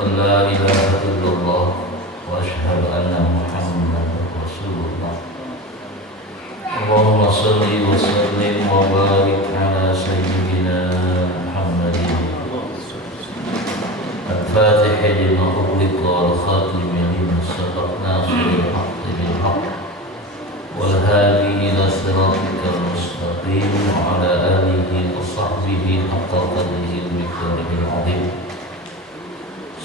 أن لا إله إلا الله وأشهد أن محمدا رسول الله. اللهم صل وسلم وبارك على سيدنا محمد الفاتح لما أغلق والخاتم لما سبق ناصر الحق بالحق والهادي إلى صراطك المستقيم وعلى آله وصحبه حق قدره ومقداره العظيم.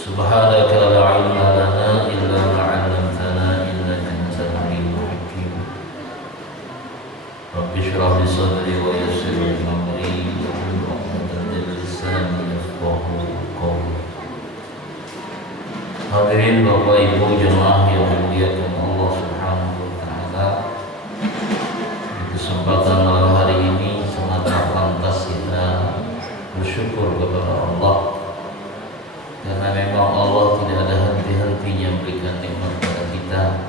سبحانك لا علم لنا إلا ما علمتنا إنك أنت العليم الحكيم. رب اشرح لي صدري ويسر لي أمري واحلل عقدة من لساني يفقهوا قولي. Hadirin Bapak Ibu jemaah yang dimuliakan Allah Subhanahu wa taala. Di kesempatan malam hari ini sangat pantas kita bersyukur kepada Allah, karena memang Allah tidak ada henti-hentinya memberikan nikmat kepada kita,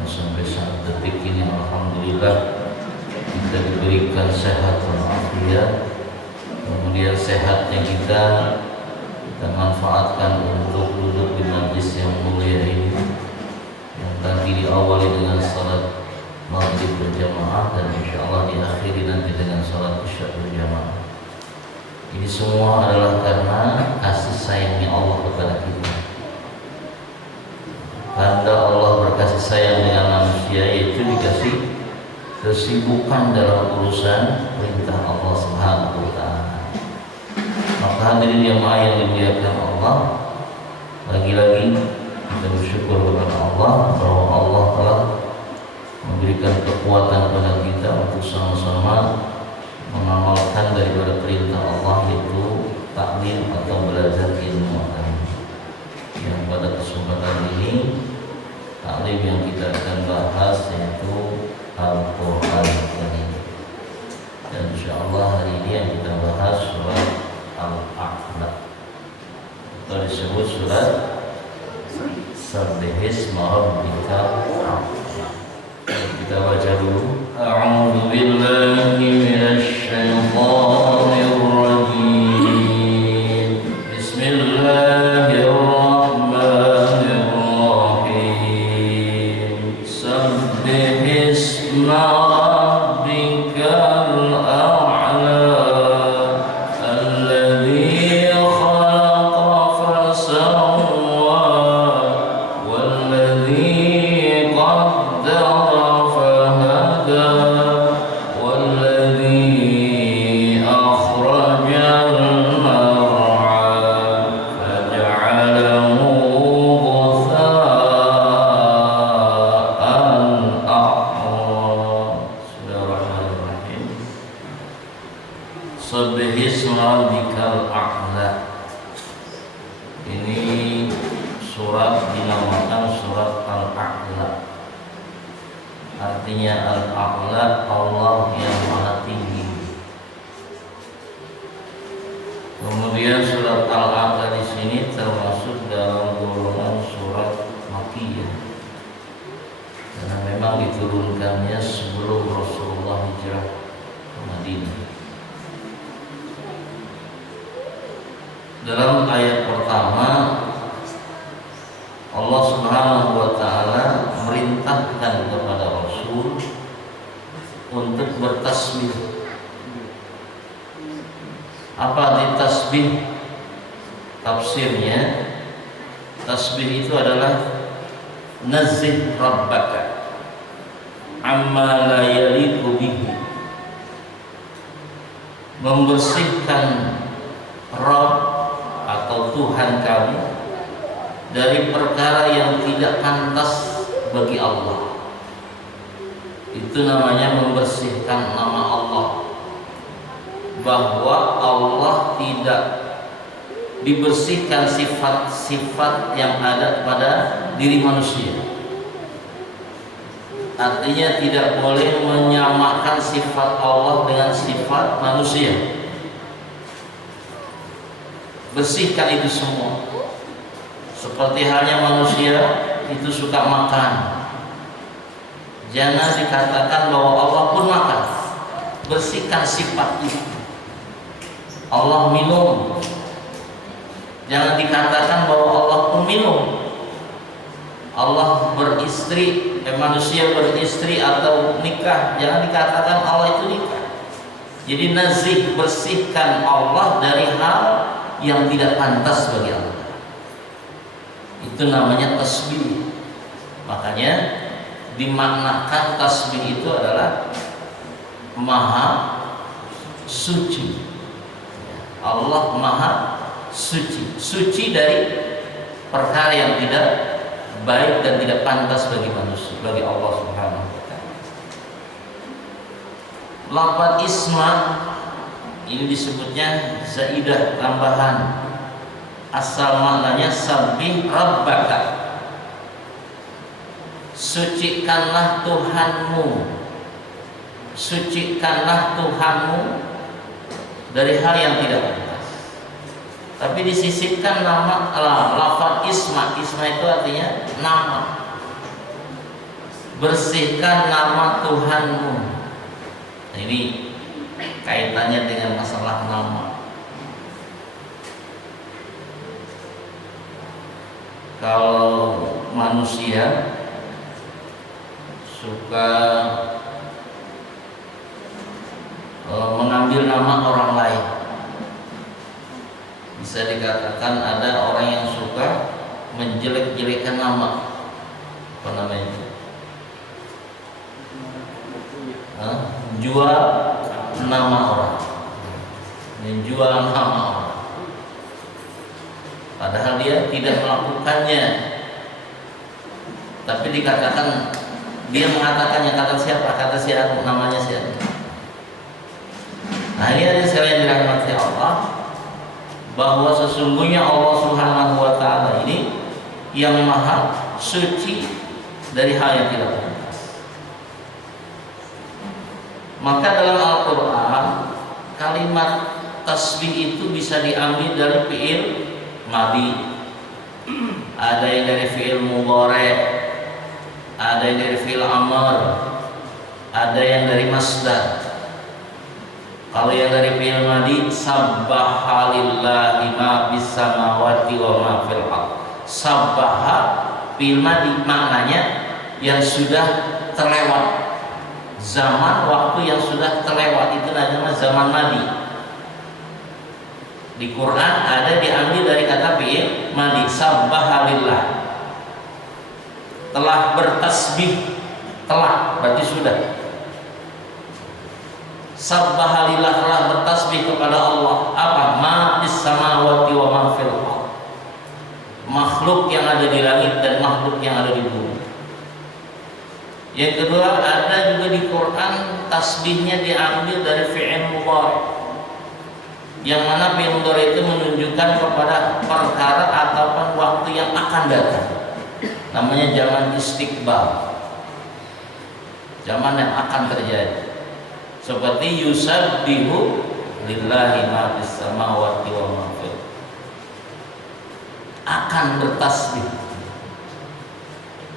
yang sampai saat detik ini alhamdulillah kita diberikan sehat walafiat. Kemudian sehatnya kita manfaatkan untuk duduk di majlis yang mulia ini, yang tadi diawali dengan salat maghrib berjamaah dan insyaallah diakhiri nanti dengan salat isya berjamaah. Ini semua adalah karena kasih sayangnya Allah kepada kita. Tanda Allah berkasih sayang dengan manusia yaitu dikasih kesibukan dalam urusan perintah Allah Subhanahu wa taala. Maka hadirin jemaah yang dimuliakan Allah, lagi-lagi kita bersyukur kepada Allah bahwa Allah telah memberikan kekuatan kepada kita untuk sama-sama mengamalkan daripada perintah Allah, yaitu taklim atau belajar ilmu agama. Yang pada kesempatan ini taklim yang kita akan bahas yaitu Al-Quran Karim. Dan insyaallah hari ini yang kita bahas surat Al-A'la, atau disebut surat Sabbihisma Rabbikal A'la. Kita baca dulu. A'udzu billahi minasy syaithanir rajim. Bismillahirrahmanirrahim. Sabbihisma Rabbikal A'la. Sabbihisma Rabbikal A'la. Ini surat dinamakan surat Al-A'la. Artinya Al-A'la, Allah yang Maha Tinggi. Kemudian surat Al-A'la di sini termasuk dalam golongan surat Makkiyah, karena memang diturunkannya sebelum Rasulullah hijrah ke Madinah. Dalam ayat pertama Allah Subhanahu wa taala merintahkan kepada Rasul untuk bertasbih. Apa arti tasbih? Tafsirnya, tasbih itu adalah nazih rabbaka amma la yaliqu bihi, membersihkan Rabb atau Tuhan kamu dari perkara yang tidak pantas bagi Allah. Itu namanya membersihkan nama Allah, bahwa Allah tidak dibersihkan sifat-sifat yang ada pada diri manusia. Artinya tidak boleh menyamakan sifat Allah dengan sifat manusia. Bersihkan itu semua. Seperti halnya manusia itu suka makan, jangan dikatakan bahwa Allah pun makan. Bersihkan sifat itu. Allah minum, jangan dikatakan bahwa meminum. Allah beristri, manusia beristri atau nikah, jangan dikatakan Allah itu nikah. Jadi nazih, bersihkan Allah dari hal yang tidak pantas bagi Allah. Itu namanya tasbih. Makanya dimaknakan tasbih itu adalah maha suci. Allah maha suci, suci dari perkara yang tidak baik dan tidak pantas bagi manusia, bagi Allah Subhanahu wa taala. Lafaz isma ini disebutnya zaidah, tambahan. Asal maknanya sabbih rabbaka, sucikanlah Tuhanmu, sucikanlah Tuhanmu dari hal yang tidak pantas. Tapi disisipkan nama lafaz isma. Isma itu artinya nama. Bersihkan nama Tuhanmu. Nah, ini kaitannya dengan masalah nama. Kalau manusia suka mengambil nama orang lain, bisa dikatakan ada orang yang suka menjelek-jelekan nama. Apa namanya itu? Jual nama orang, menjual nama orang, padahal dia tidak melakukannya, tapi dikatakan, dia mengatakannya. Kata siapa? Kata siapa? Namanya siapa? Nah, ini ada sekalian dirahmati Allah, bahwa sesungguhnya Allah Subhanahu wa taala ini yang maha suci dari hal yang tidak pantas. Maka dalam Al-Qur'an kalimat tasbih itu bisa diambil dari fi'il madhi, ada yang dari fi'il mudhari', ada yang dari fi'il amr, ada yang dari masdar. Kalau yang dari fi'il madhi, sabbaha lillahi ma bis samawati wa ma fil ardh. Sabbaha fi'il madhi maknanya yang sudah terlewat, zaman waktu yang sudah terlewat, itu namanya zaman madhi. Di Quran ada diambil dari kata fi'il madhi, sabbaha lillah, telah bertasbih, telah berarti sudah. Sabbaha lillah, telah bertasbih kepada Allah. Apa? Ma bis samawati wa ma fil ardh, makhluk yang ada di langit dan makhluk yang ada di bumi. Yang kedua, ada juga di Quran tasbihnya diambil dari fi'il mudhari', yang mana fi'il mudhari' itu menunjukkan kepada perkara ataupun waktu yang akan datang. Namanya zaman istiqbal, zaman yang akan terjadi. Seperti yusabbihu lillahi ma fis samawati wa ma fil, akan bertasbih.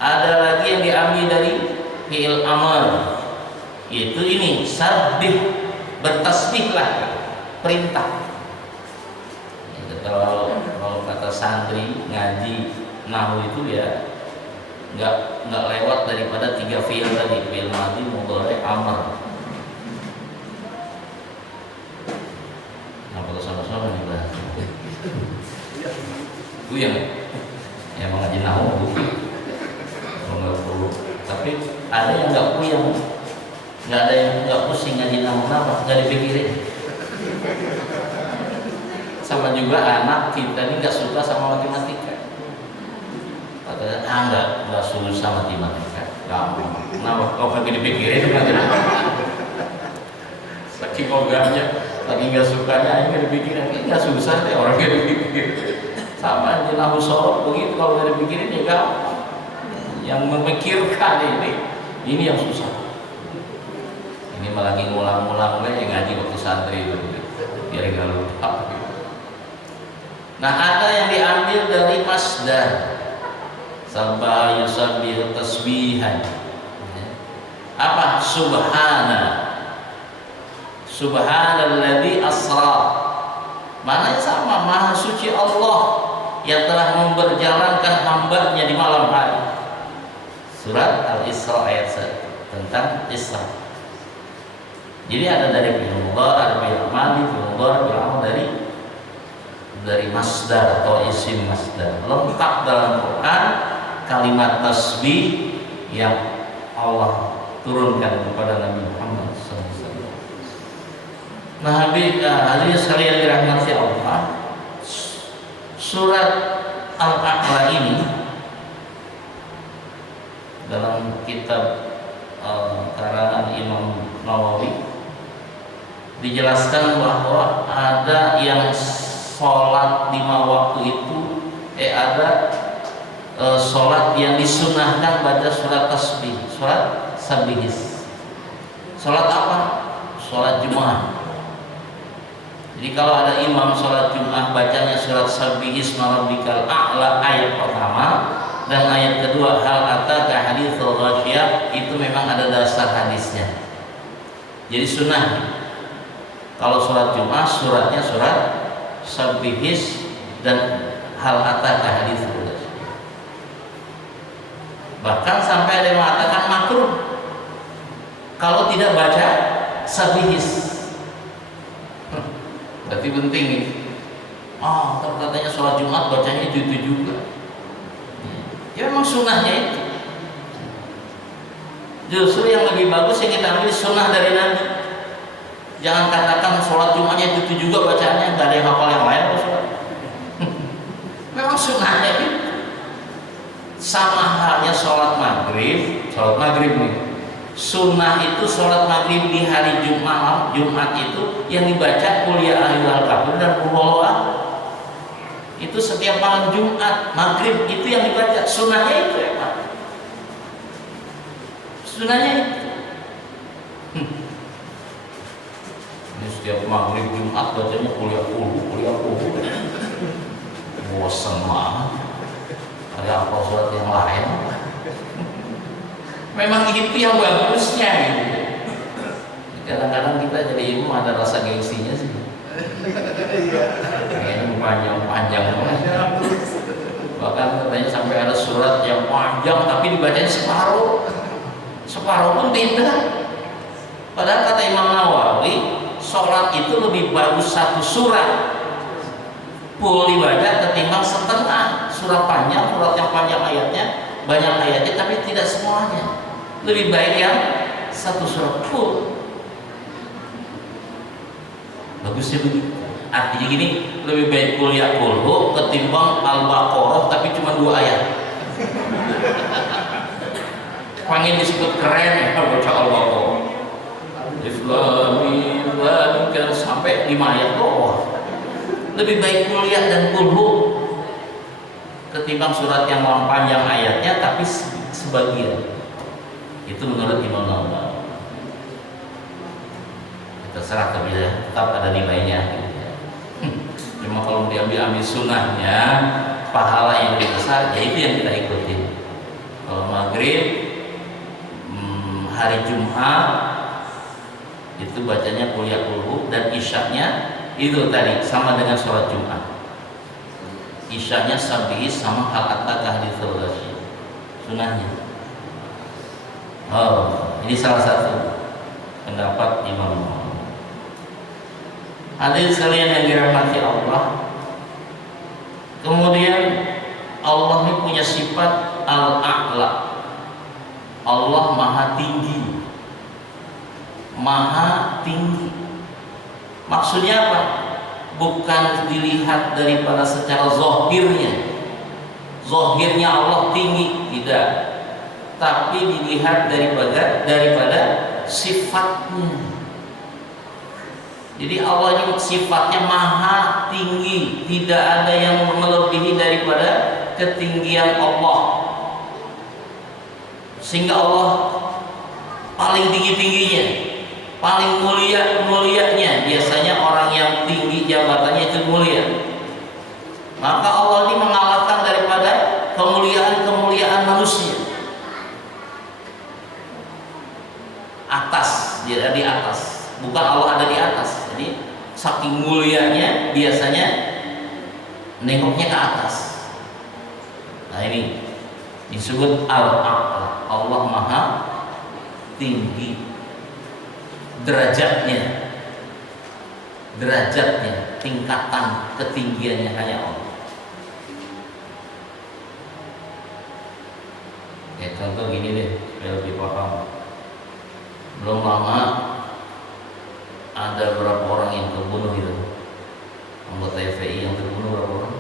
Ada lagi yang diambil dari fi'il amr, yaitu ini sabbih, bertasbihlah, perintah. Kalau kata santri ngaji nahwu itu ya nggak lewat daripada 3 fi'il tadi, fi'il madhi, mudhari', amr. Apa sama-sama nih bahas? Itu yang mengaji nahwu nggak perlu. Tapi ada yang nggak puyeng, nggak ada yang nggak pusing ngaji nahwu, kenapa? Nggak dipikirin. Sama juga anak kita ini nggak suka sama matematika. Katanya nggak susah matematika, gampang. Kenapa? Kau pakai dipikirin? Saking ogahnya, lagi nggak sukanya, nggak dipikirin. Nggak susah deh orang nggak dipikirin. Sama aja nahwu sorok begitu, kalau nggak dipikirin ya gampang. Yang memikirkan ini yang susah. Ini malah lagi ngulang-ngulang yang ngaji waktu santri itu, biar nggak lupa. Nah, ada yang diambil dari masdar, sabbaha yusabbihu tasbihan. Apa? Subhanalladzi asra. Maknanya sama, maha suci Allah yang telah memberjalankan hambanya di malam hari. Surat Al-Isra ayat 1 tentang Isra. Jadi ada dari fi'il mudhari, ada fi'il madi, fi'il mudhari, fi'il amr dari masdar atau isim masdar. Lengkap dalam Quran kalimat tasbih yang Allah turunkan kepada Nabi Muhammad SAW. Nah, hadirin sekalian dirahmati Allah, surat Al-A'la ini dalam kitab karangan Imam Nawawi dijelaskan bahwa ada yang sholat 5 waktu itu ada sholat yang disunahkan baca surat tasbih, surat sabihis. Sholat apa? Sholat Jumat. Jadi kalau ada imam sholat Jumat bacanya surat sabihis rabbikal a'la ayat pertama dan ayat kedua hal ataka haditsul ghasyiyah, itu memang ada dasar hadisnya. Jadi sunnah. Kalau sholat Jumat suratnya surat sabihis dan hal ataka haditsul ghasyiyah. Bahkan sampai ada yang mengatakan makruh kalau tidak baca sabihis. Berarti penting nih. Katanya sholat Jumat bacanya itu juga. Ya memang sunnahnya itu. Justru yang lebih bagus yang kita ambil sunnah dari Nabi. Jangan katakan sholat Jumatnya itu juga bacaannya, nggak ada yang hafal yang lain. Memang sunnahnya itu. Sama halnya sholat maghrib nih. Sunnah itu sholat maghrib di hari Jumat itu yang dibaca qul ya ayyuhal kafirun dan qul huwallahu. Itu setiap malam Jumat maghrib itu yang dibaca. Sunnahnya itu ya Pak. Sunnahnya itu. Ini setiap maghrib Jumat bacanya qul ya bosan banget. Ada apa surat yang lain? Memang itu yang bagusnya gitu. Kadang-kadang kita jadi ilmu ada rasa gengsinya sih. Kayaknya panjang banget. Bahkan katanya sampai ada surat yang panjang tapi dibacanya separuh pun tidak. Padahal kata Imam Nawawi, sholat itu lebih bagus satu surat full dibaca ketimbang setengah. Surat yang panjang ayatnya, banyak ayatnya tapi tidak semuanya. Lebih baik yang satu surat full. Bagusnya begitu. Artinya gini, lebih baik kuliah kulhu ketimbang Al-Baqarah tapi cuma 2 ayat. Pengen disebut keren ya baca Al-Baqarah. Islami kan sampai 5 ayat doang. Lebih baik kuliah dan kulhu ketimbang surat yang panjang ayatnya tapi sebagian. Itu menurut Imam Nawawi. Terserah tapi ya, tetap ada nilainya. Cuma kalau diambil sunnahnya, pahala yang lebih besar, ya itu yang kita ikutin. Kalau maghrib hari Jumat itu bacanya qul ya kulhu dan isyaknya itu tadi sama dengan sholat Jumat. Isyaknya sabihis sama hal ataka haditsul ghasyiyah. Sunnahnya. Ini salah satu pendapat Imam Nawawi. Hadirin sekalian yang dirahmati Allah. Kemudian Allah ini punya sifat Al-A'la. Allah maha tinggi. Maha tinggi. Maksudnya apa? Bukan dilihat daripada secara zahirnya. Zahirnya Allah tinggi, tidak. Tapi dilihat daripada sifatnya. Jadi Allah ini sifatnya maha tinggi, tidak ada yang melebihi daripada ketinggian Allah. Sehingga Allah paling tinggi-tingginya, paling mulianya. Biasanya orang yang tinggi jabatannya itu mulia. Maka Allah ini mengalahkan daripada kemuliaan manusia. Atas, dia ada di atas. Bukan Allah ada di atas. Jadi saking mulianya biasanya nengoknya ke atas. Nah ini disebut al-a'la. Allah maha tinggi derajatnya, tingkatan ketinggiannya hanya Allah. Ya contoh gini deh, supaya lebih paham. Belum lama ada berapa orang yang terbunuh itu, anggota FPI yang terbunuh berapa orang?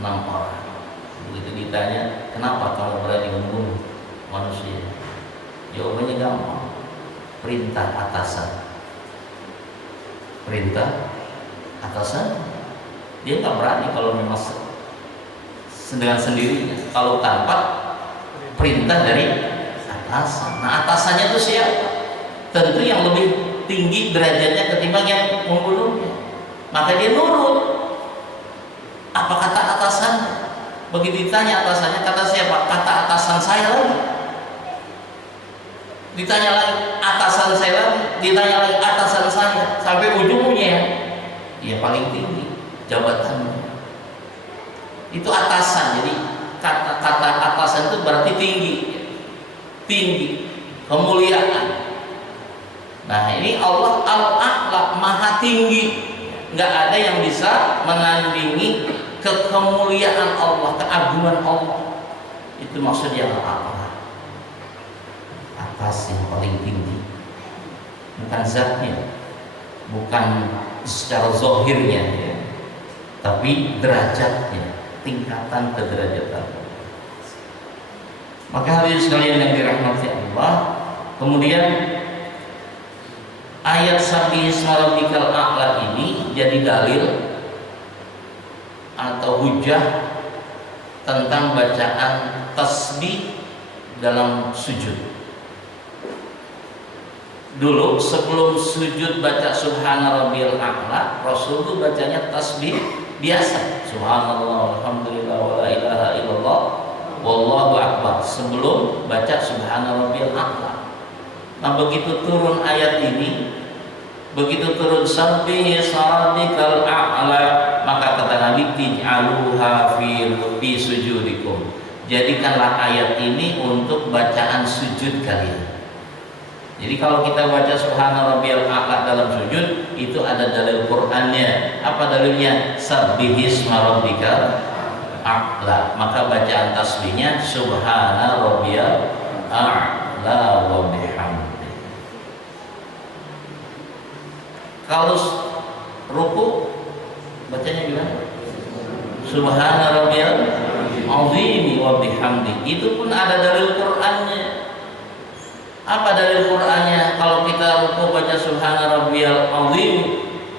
6 orang. Begitu ditanya, kenapa kamu berani membunuh manusia? Jawabannya gampang, perintah atasan. Dia nggak berani kalau memang dengan sendirinya, kalau tanpa perintah dari atasan. Nah atasannya itu siapa? Tentu yang lebih tinggi derajatnya ketimbang yang membunuhnya, maka dia nurut apa kata atasan. Begitu ditanya atasannya, kata siapa? Kata atasan saya lagi. Ditanya lagi atasan saya lagi, ditanya lagi atasan saya, sampai ujungnya ya paling tinggi jabatannya itu atasan. Jadi kata atasan itu berarti tinggi kemuliaan. Nah ini Allah al-a'la, maha tinggi, nggak ada yang bisa menandingi kemuliaan Allah, keagungan Allah. Itu maksudnya apa? Atas yang paling tinggi, bukan zatnya, bukan secara zahirnya ya, tapi derajatnya, tingkatan kederajatan. Maka hadirin sekalian yang dirahmati Allah, kemudian ayat Sabbihisma rabbikal a'la ini jadi dalil atau hujah tentang bacaan tasbih dalam sujud. Dulu sebelum sujud baca subhana rabbiyal a'la, Rasul itu bacanya tasbih biasa, subhanallah alhamdulillah wa la ilaha illallah wallahu akbar, sebelum baca subhana rabbiyal a'la. Nah begitu turun ayat ini, begitu turun sabbihisma rabbikal a'la, maka kata Nabi ij'aluha fi sujudikum, jadikanlah ayat ini untuk bacaan sujud kalian. Jadi kalau kita baca subhana rabbiyal a'la dalam sujud, itu ada dalil Qur'annya. Apa dalilnya? Sabbihisma rabbikal a'la. Maka bacaan tasbihnya subhana rabbiyal a'la wa bihamdi. Kalau ruku bacanya gimana? Subhana rabbiyal azim wa bihamdi. Itu pun ada dalil Qur'annya. Apa dalil Qur'annya? Kalau kita ruku baca subhana rabbiyal azim,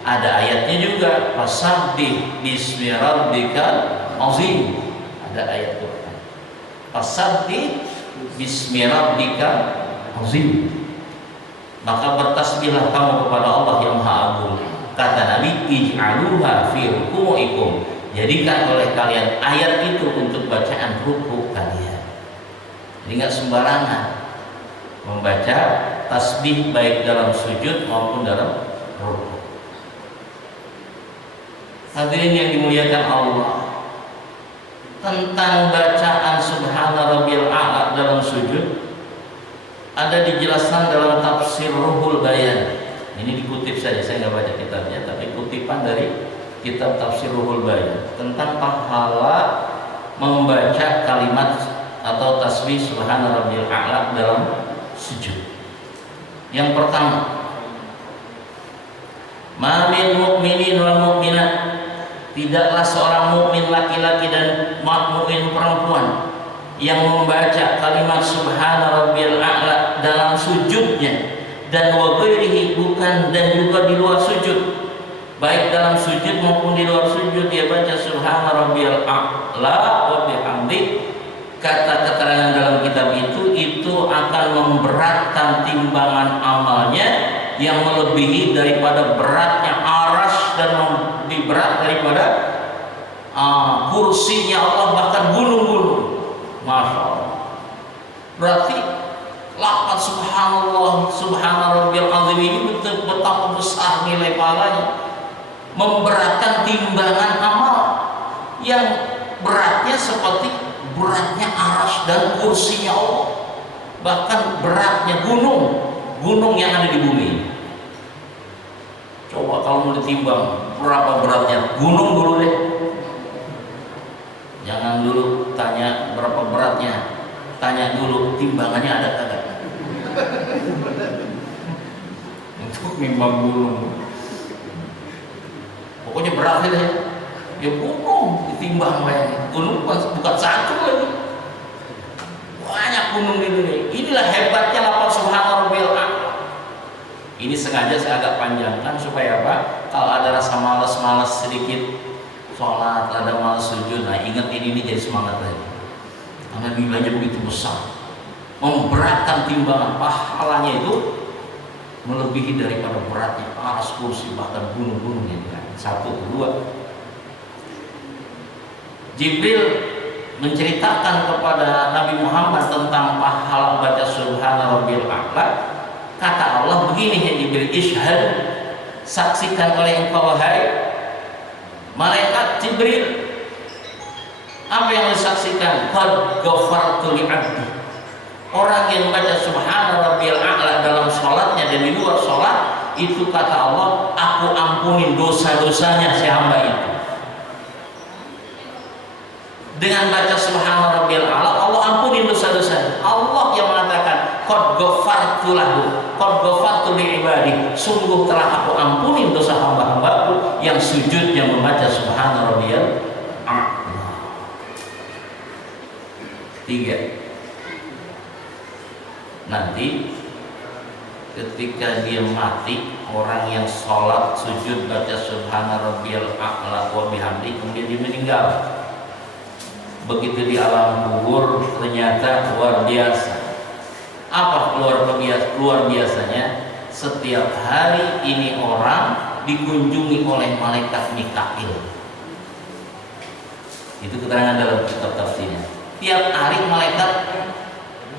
ada ayatnya juga, fasabbih bismi rabbikal azim. Ada ayat Qur'an, fasabbih bismi rabbikal azim. Maka bertasbihlah kamu kepada Allah yang Maha Agung. Kata Nabi, ij'aluha fi ruku'ikum, jadikan oleh kalian ayat itu untuk bacaan ruku kalian. Jadi nggak sembarangan membaca tasbih baik dalam sujud maupun dalam ruku. Hadirin yang dimuliakan Allah, tentang bacaan subhana rabbiyal a'la dalam sujud ada dijelaskan dalam tafsir Ruhul Bayan. Ini dikutip saja, saya nggak baca kitabnya, tapi kutipan dari kitab tafsir Ruhul Bayan tentang pahala membaca kalimat atau tasbih subhana rabbiyal a'la dalam sujud. Yang pertama, ma min mu'minin wal mu'minat, tidaklah seorang mukmin laki-laki dan mukmin perempuan yang membaca kalimat subhana rabbiyal a'la dalam sujudnya, dan wa ghairihi, bukan dan juga di luar sujud, baik dalam sujud maupun di luar sujud dia baca subhana rabbiyal a'la wa bihamdi. Kata keterangan dalam kitab itu akan memberatkan timbangan amalnya yang melebihi daripada beratnya arash dan lebih berat daripada kursinya Allah, bahkan gunung-gunung. Masya Allah. Berarti lafaz subhanallah subhana rabbiyal azim ini betul betapa besar nilai pahalanya, memberatkan timbangan amal yang beratnya seperti beratnya arsy dan kursinya Allah, bahkan beratnya gunung yang ada di bumi. Coba kalau mau ditimbang berapa beratnya gunung dulu deh, jangan dulu tanya berapa beratnya, tanya dulu timbangannya ada kagak untuk nimbang gunung. Pokoknya berat deh ya, gunung ditimbang, bayangin gunung bukan satu lagi, banyak gunung di dunia. Inilah hebatnya lapar subhana rabbil a'la. Ini sengaja saya agak panjangkan supaya apa? Kalau ada rasa malas-malas sedikit sholat, ada malas sujud, nah ingat ini jadi semangat lagi. Karena nilainya begitu besar, memberatkan timbangan, pahalanya itu melebihi daripada beratnya aras, kursi, bahkan gunung-gunung ini kan. Satu, kedua, Jibril menceritakan kepada Nabi Muhammad tentang pahala baca subhana rabbil a'la. Kata Allah begini ya Jibril, ishhad, saksikan oleh engkau wahai malaikat Jibril. Apa yang disaksikan? Qad ghafartu li 'abdi. Orang yang baca subhana rabbil a'la dalam sholatnya dan di luar sholat, itu kata Allah, aku ampunin dosa-dosanya si hamba itu. Dengan baca subhana rabbil a'la, Allah ampunin dosa-dosanya. Allah yang mengatakan qad ghafartu lahu, qad ghafartu li ibadi, sungguh telah aku ampunin dosa hamba-hambaku yang sujud yang membaca subhana rabbil a'la. 3. Nanti ketika dia mati, orang yang sholat sujud baca subhana rabbil a'la wa bihamdi, kemudian dia meninggal, begitu di alam kubur ternyata luar biasa. Apa luar biasanya? Setiap hari ini orang dikunjungi oleh malaikat Mikail. Itu keterangan dalam kitab tafsirnya. Tiap hari malaikat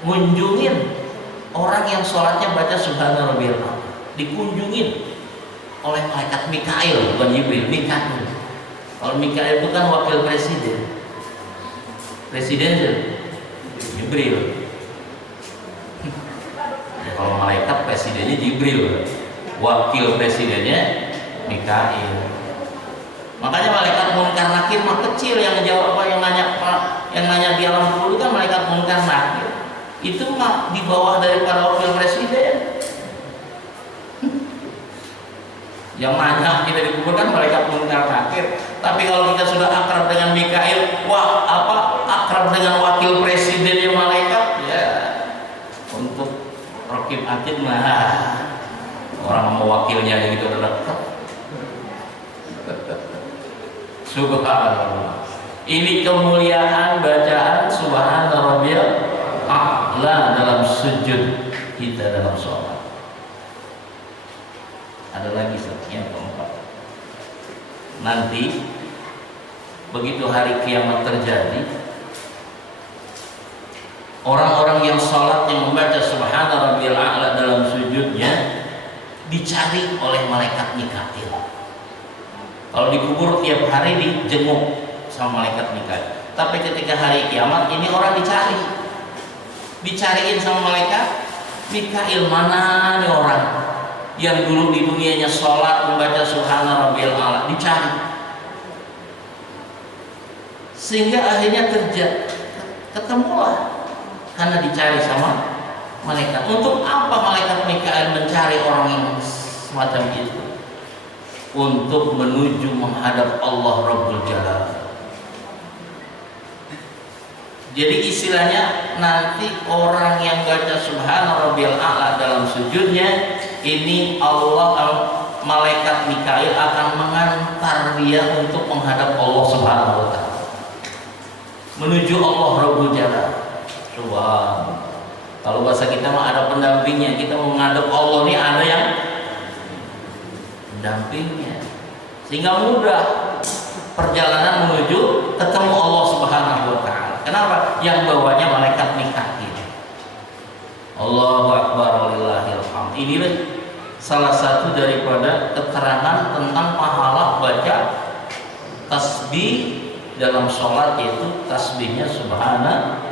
mengunjungin orang yang sholatnya baca subhana rabbil a'la, dikunjungin oleh malaikat Mikail, bukan Jibril, Mikail. Kalau Mikail itu kan wakil presiden Jibril. Ya, kalau malaikat presidennya Jibril, wakil presidennya Mikail. Makanya malaikat Munkar Nakir mah kecil, yang ngejawab apa, yang nanya di alam kubur kan malaikat Munkar Nakir. Itu mah di bawah daripada wakil presiden. Yang nanya kita dikubur kan malaikat Munkar Nakir. Tapi kalau kita sudah akrab dengan Mikail, wah apa akrab dengan wakil presidennya malaikat, ya untuk Raqib Atid mah orang mau wakilnya gitu udah dekat. Subhanallah. Ini kemuliaan bacaan subhana rabbil a'la dalam sujud kita dalam sholat. Ada lagi yang keempat. Nanti begitu hari kiamat terjadi, orang-orang yang sholat yang membaca subhana rabbil a'la dalam sujudnya dicari oleh malaikat Mikail. Kalau dikubur tiap hari dijenguk sama malaikat Mikail. Tapi ketika hari kiamat ini orang dicariin sama malaikat Mikail. Mana nih orang yang dulu di dunianya sholat membaca subhana rabbil a'la, dicari. Sehingga akhirnya ketemulah, karena dicari sama malaikat. Untuk apa malaikat Mikail mencari orang yang semacam itu? Untuk menuju menghadap Allah Rabbul Jalal. Jadi istilahnya nanti orang yang baca subhana rabbil a'la dalam sujudnya ini, malaikat Mikail akan mengantar dia untuk menghadap Allah Subhanahu wa taala, menuju Allah Rabbul Jalal. Subhanallah. Kalau bahasa kita mah ada pendampingnya. Kita mau menghadap Allah nih, ada yang pendampingnya, sehingga mudah perjalanan menuju ketemu Allah Subhanahu wa taala. Kenapa? Yang bawanya malaikat Mikail. Allahu akbar walillahil hamd. Inilah salah satu daripada keterangan tentang pahala baca tasbih dalam sholat, yaitu tasbihnya subhana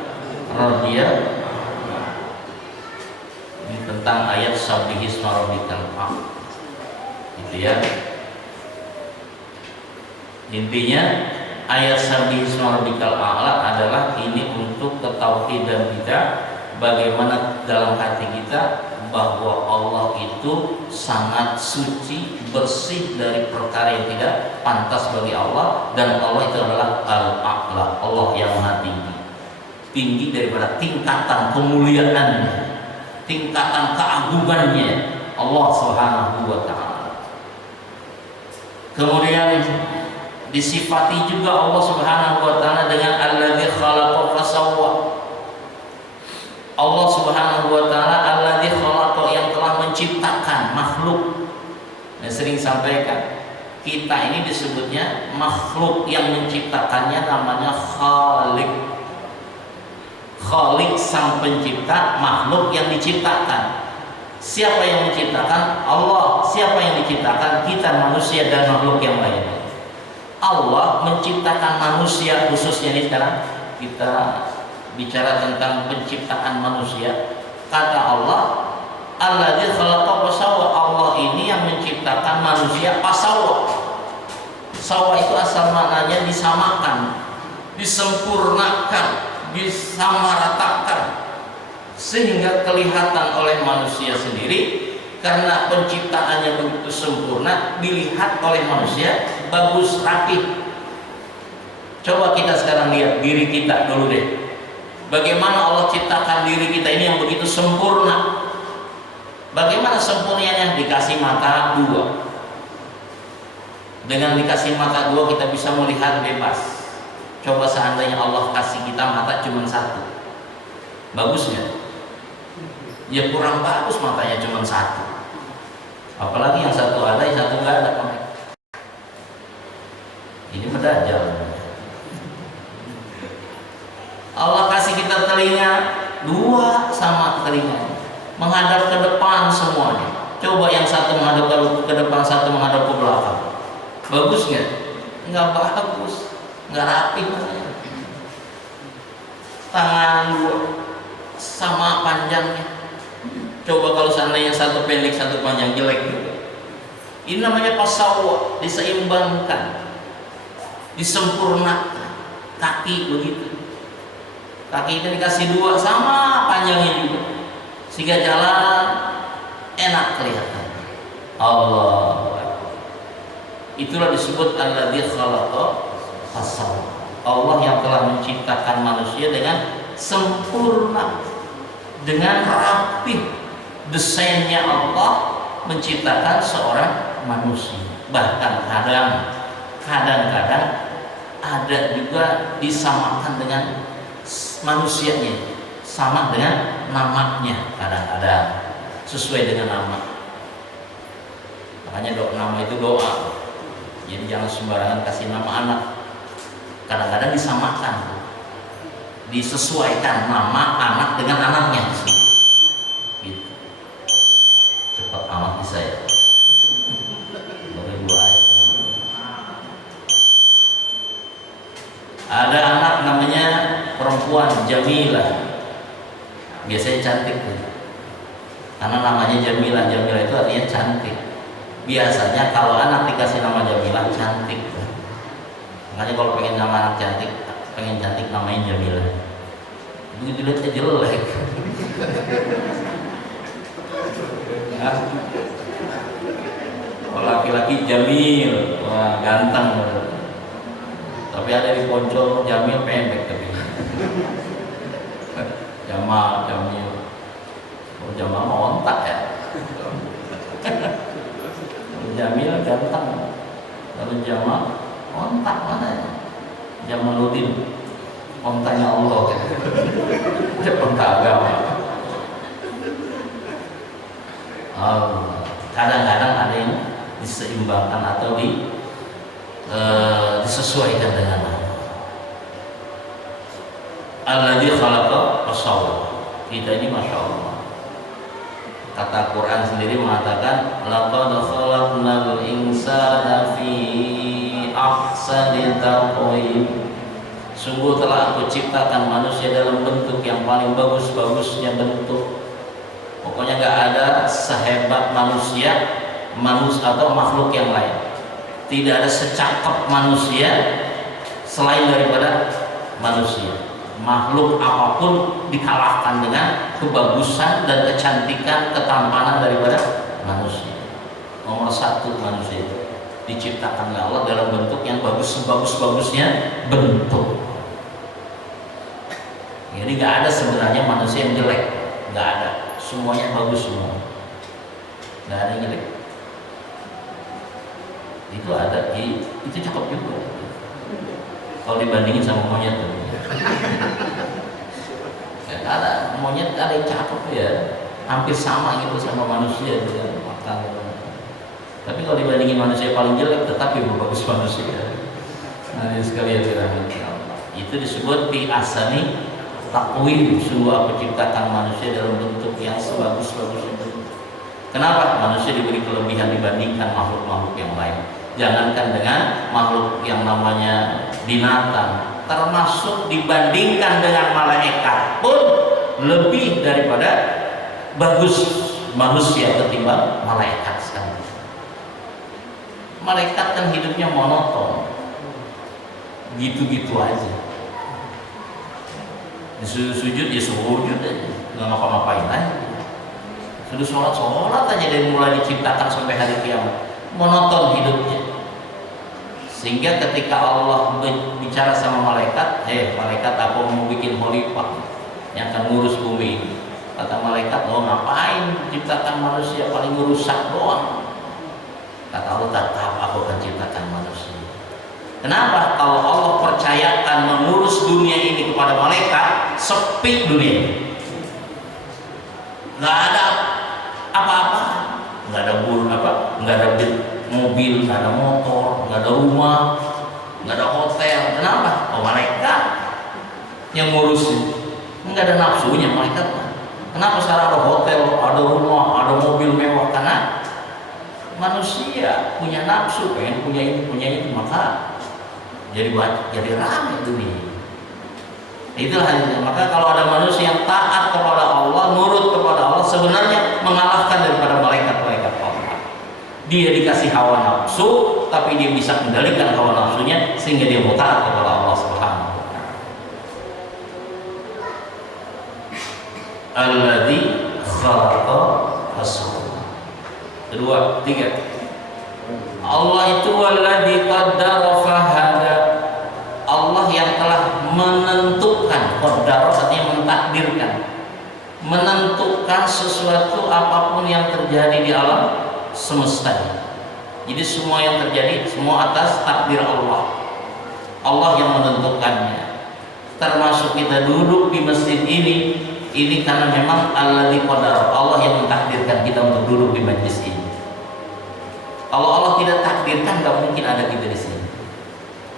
rabbiyal. Ini tentang ayat sabbihisma rabbikal a'la, gitu ya. Intinya ayat sabbihisma rabbikal a'la adalah ini untuk ketauhidan kita, bagaimana dalam hati kita bahwa Allah itu sangat suci, bersih dari perkara yang tidak pantas bagi Allah, dan Allah itu adalah Al-A'la, Allah yang maha tinggi, tinggi daripada tingkatan kemuliaannya, tingkatan keagungannya Allah Subhanahu wa ta'ala. Kemudian disifati juga Allah Subhanahu wa ta'ala dengan alladzi khalaqa fasawwa. Allah Subhanahu wa ta'ala alladzi khalaqa, yang telah menciptakan makhluk. Saya sering sampaikan, kita ini disebutnya makhluk, yang menciptakannya namanya Khalik. Khalik sang pencipta, makhluk yang diciptakan. Siapa yang menciptakan? Allah. Siapa yang diciptakan? Kita manusia dan makhluk yang lain. Allah menciptakan manusia, khususnya ini sekarang kita bicara tentang penciptaan manusia. Kata Allah, alladzi khalaqa fasawwa, Allah ini yang menciptakan manusia fasawwa. Sawwa itu asal maknanya disamakan, disempurnakan, disamaratakan, sehingga kelihatan oleh manusia sendiri. Karena penciptaannya begitu sempurna, dilihat oleh manusia bagus, rapi. Coba kita sekarang lihat diri kita dulu deh. Bagaimana Allah ciptakan diri kita ini yang begitu sempurna. Bagaimana sempurnanya? Dikasih mata dua. Dengan dikasih mata dua kita bisa melihat bebas. Coba seandainya Allah kasih kita mata cuma satu, bagusnya? Ya kurang bagus, matanya cuma satu. Apalagi yang satu ada, yang satu nggak ada. Ini mendajal. Allah kasih kita telinga dua sama telinga, menghadap ke depan semuanya. Coba yang satu menghadap ke depan, satu menghadap ke belakang. Bagus nggak? Nggak bagus, nggak rapi. Tangan dua sama panjangnya. Coba kalau seandainya satu pendek satu panjang, jelek juga. Ini namanya fasawwa, diseimbangkan, disempurnakan. Kaki begitu. Kaki itu dikasih dua sama panjangnya juga, sehingga jalan enak kelihatan. Allah, itulah disebut alladzi khalaqa fasawwa. Allah yang telah menciptakan manusia dengan sempurna, dengan rapi. Desainnya Allah menciptakan seorang manusia. Bahkan kadang-kadang ada juga disamakan dengan manusianya, sama dengan namanya, kadang-kadang sesuai dengan nama. Makanya nama itu doa. Jadi jangan sembarangan kasih nama anak. Kadang-kadang disamakan, disesuaikan nama anak dengan anaknya. Gitu. Cepat amat di saya. Ada anak namanya perempuan Jamilah, biasanya cantik tuh. Karena namanya Jamilah, Jamilah itu artinya cantik. Biasanya kalau anak dikasih nama Jamilah, cantik tuh. Makanya kalau pengen nama anak cantik, pengen cantik namain Jamilah. Begitu lihatnya jelek. Ya. Kalau laki-laki Jamil, wah ganteng. Tapi ada di Poncol Jamil pendek tapi. Jamal, Jamil. Oh, Jamal mau ontak ya. Jamil ganteng. Lalu Jamal ontak mana ya? Jamaluddin. Ontaknya Allah. Dia ontak agama. Kadang-kadang ada yang diseimbangkan atau disesuaikan dengan Allah. Alladzi khalaqa fasawwa. Kita ini masya Allah. Kata Quran sendiri mengatakan, laqad khalaqnal insana fi ahsani taqwim. Sungguh telah aku ciptakan manusia dalam bentuk yang paling bagus-bagusnya bentuk. Pokoknya gak ada sehebat manusia, atau makhluk yang lain. Tidak ada secakap manusia selain daripada manusia. Makhluk apapun dikalahkan dengan kebagusan dan kecantikan, ketampanan daripada manusia. Nomor satu manusia itu diciptakan oleh Allah dalam bentuk yang sebagus-bagusnya bentuk. Jadi nggak ada sebenarnya manusia yang jelek, nggak ada. Semuanya bagus semua, nggak ada yang jelek. Itu ada, itu cukup juga. Kalau dibandingin sama monyet, ya, ada monyet ada yang cakep ya, hampir sama gitu sama manusia juga makan. Tapi kalau dibandingin manusia paling jelek, tetapi bagus manusia. Nah, sekalian dirahmati Allah. Itu disebut bi asani takwim. Sungguh aku ciptakan manusia dalam bentuk yang sebagus-bagusnya bentuk. Kenapa? Manusia diberi kelebihan dibandingkan makhluk-makhluk yang lain. Jangankan dengan makhluk yang namanya binatang, termasuk dibandingkan dengan malaikat pun lebih daripada bagus manusia ketimbang malaikat sekali. Malaikat kan hidupnya monoton, gitu-gitu aja. Disuruh sujud ya sujud aja, nggak ngapa-ngapain aja. Sudah sholat aja dari mulai diciptakan sampai hari kiamat, monoton hidupnya. Sehingga ketika Allah bicara sama malaikat, malaikat aku mau bikin khalifah yang akan ngurus bumi ini. Kata malaikat, ngapain ciptakan manusia, paling merusak doang. Kata Allah, tetap aku akan ciptakan manusia. Kenapa? Kalau Allah percayakan mengurus dunia ini kepada malaikat, sepi dunia ini. Nggak ada apa-apa, nggak ada nggak ada mobil, nggak ada motor, nggak ada rumah, nggak ada hotel. Kenapa? Malaikat yang ngurusin. Nggak ada nafsunya malaikat. Kenapa sekarang ada hotel, ada rumah, ada mobil mewah? Karena manusia punya nafsu, pengen punya itu, maka jadi ramai dunia. Itulah halnya. Maka kalau ada manusia yang taat kepada Allah, nurut kepada Allah, sebenarnya mengalahkan daripada malaikat-malaikat Allah. Dia dikasih hawa nafsu, tapi dia bisa kendalikan hawa nafsunya sehingga dia mau taat kepada Allah Subhanahu wa taala. Alladzi khalaqa fasawwa. Kedua, tiga. Allah itu walladzi qaddara fahada. Allah yang telah menentukan, qaddara artinya mentakdirkan, menentukan sesuatu apapun yang terjadi di alam semesta. Jadi semua yang terjadi semua atas takdir Allah. Allah yang menentukannya. Termasuk kita duduk di masjid ini karena memang alladzi qaddara, Allah yang mentakdirkan kita untuk duduk di majlis ini. Kalau Allah tidak takdirkan, nggak mungkin ada kita di sini.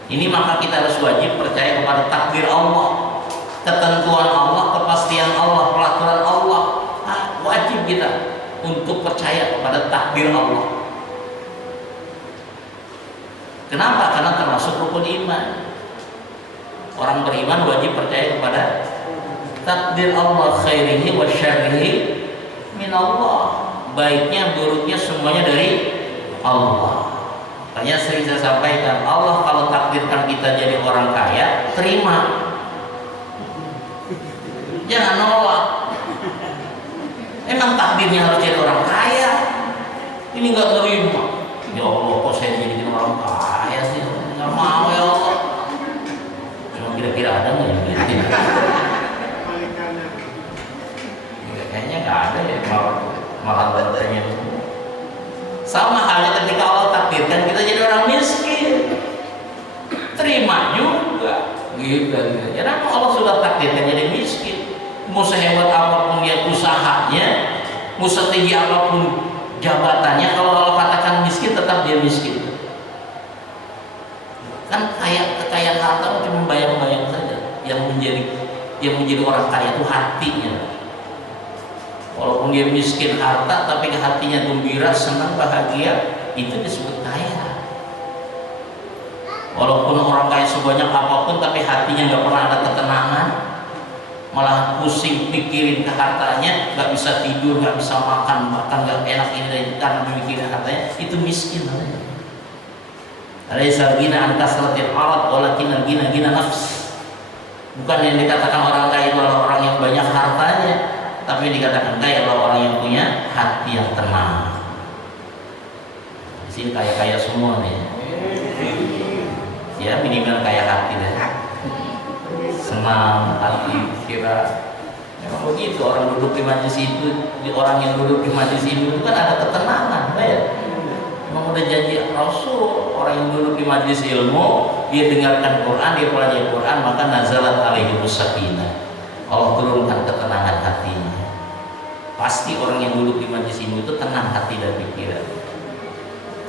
Ini maka kita harus wajib percaya kepada takdir Allah, ketentuan Allah, kepastian Allah, peraturan Allah. Wajib kita untuk percaya kepada takdir Allah. Kenapa? Karena termasuk rukun iman. Orang beriman wajib percaya kepada takdir Allah, khairihi wa syarrihi min Allah. Baiknya buruknya semuanya dari Allah. Makanya sering saya sampaikan, Allah kalau takdirkan kita jadi orang kaya, terima. Jangan nolak. Emang takdirnya harus jadi orang kaya. Ini nggak terima. Ya Allah, kok saya jadi orang kaya sih? Nggak mau ya Allah. Emang kira-kira ada nggak yang gitu? Kayaknya nggak ada ya, malah pengen. Sama halnya ketika Allah takdirkan kita jadi orang miskin, terima juga gitu. Ya Allah sudah takdirkan jadi miskin. Mau sehebat apapun dia usahanya, mau setinggi apapun jabatannya, kalau Allah katakan miskin tetap dia miskin. Kan kekayaan harta cuma bayang-bayang saja. Yang menjadi orang kaya itu hatinya. Walaupun dia miskin harta, tapi hatinya gembira, senang, bahagia, itu disebut kaya. Walaupun orang kaya sebanyak apapun, tapi hatinya nggak pernah ada ketenangan, malah pusing pikirin ke hartanya, nggak bisa tidur, nggak bisa makan, bahkan nggak enak ini karena mikirin hartanya, itu miskin. Alaisa gina antas latil arat, walakin gina nafs. Bukan yang dikatakan orang kaya itu adalah orang yang banyak hartanya, tapi dikatakan kaya adalah orang yang punya hati yang tenang. Di sini kaya-kaya semua nih. Ya minimal kaya hati deh. Senang hati, kira memang begitu orang duduk di majelis itu, orang yang duduk di majelis itu kan ada ketenangan, ya. Memang udah janji Rasul, orang yang duduk di majelis ilmu, dia dengarkan Quran, dia pelajari Quran, maka nazalat alaihimus sakinah. Allah turunkan ketenangan hatinya. Pasti orang yang duduk di majelis ilmu itu tenang hati dan pikiran.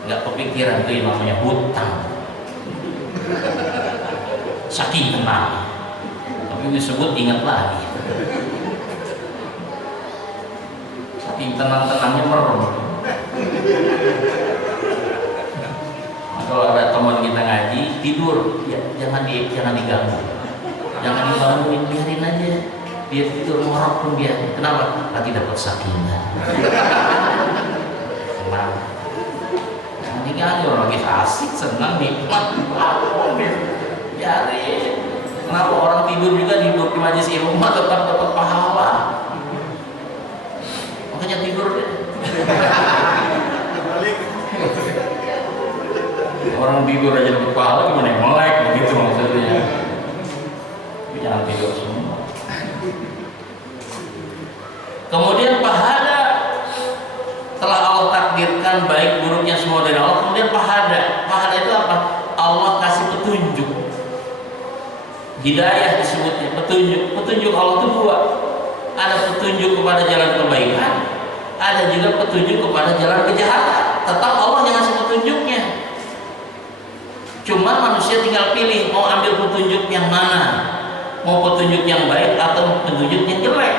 Enggak kepikiran itu namanya hutang. Saking tenang. Tapi disebut ingat lagi. Saking tenang-tenangnya merem. Kalau ada teman kita ngaji tidur, ya jangan diganggu, jangan dibangunin, biarin aja dia tidur, ngorok pun dia. Kenapa? Lagi dapat sakinah. Tenang, jangan diganggu, orang lagi asik, senang, nikmat, biarin. Kenapa orang tidur juga tidur di majelis ilmu tetap dapat pahala? Makanya tidur deh. Orang tidur aja dapat pahala, gimana yang melek begitu maksudnya. Jangan tidur semua. Kemudian pahala telah Allah takdirkan baik buruknya semua dari Allah. Kemudian pahala itu apa? Allah kasih petunjuk. Hidayah disebutnya petunjuk. Petunjuk Allah itu dua. Ada petunjuk kepada jalan kebaikan, ada juga petunjuk kepada jalan kejahatan. Tetap Allah yang ngasih petunjuknya. Cuma manusia tinggal pilih mau ambil petunjuk yang mana, mau petunjuk yang baik atau petunjuk yang jelek.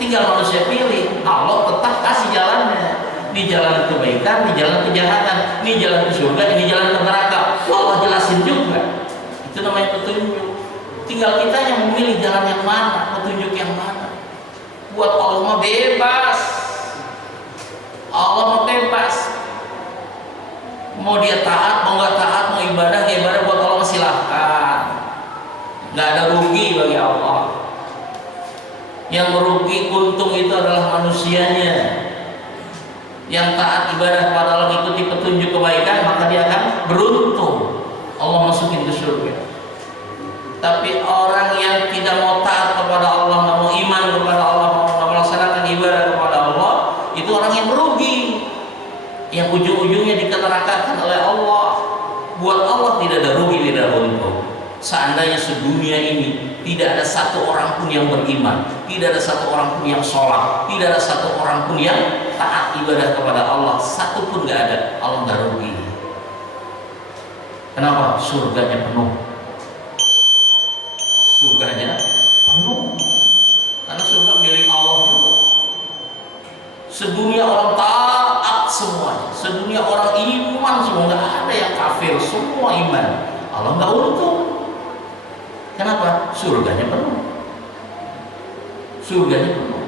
Tinggal manusia pilih. Allah tetap kasih jalannya. Di jalan kebaikan, di jalan kejahatan, ini jalan ke surga, ini jalan ke neraka. Allah jelasin juga. Itu namanya petunjuk. Tinggal kita yang memilih jalan yang mana, petunjuk yang mana. Buat Allah mah bebas. Allah mah bebas. Mau dia taat, mau nggak taat, mau ibadah, buat Allah silahkan. Nggak ada rugi bagi Allah. Yang merugi untung itu adalah manusianya. Yang taat ibadah kepada Allah, ikuti petunjuk kebaikan, maka dia akan beruntung. Allah masukin ke surga. Tapi orang yang tidak mau taat kepada Allah, nggak mau iman kepada Allah, mau melaksanakan ibadah kepada Allah, itu orang yang merugi. Yang ujung-ujungnya dikenerakakan oleh Allah. Buat Allah tidak ada rugi, tidak ada untung. Seandainya sedunia ini tidak ada satu orang pun yang beriman, tidak ada satu orang pun yang sholat, tidak ada satu orang pun yang taat ibadah kepada Allah, satu pun nggak ada, Allah nggak rugi. Kenapa? Surganya penuh. Surganya penuh. Karena surga milik Allah juga. Sedunia orang taat semuanya, sedunia orang iman semua, nggak ada yang kafir, semua iman. Allah nggak untung. Kenapa? Surganya penuh. Surganya penuh.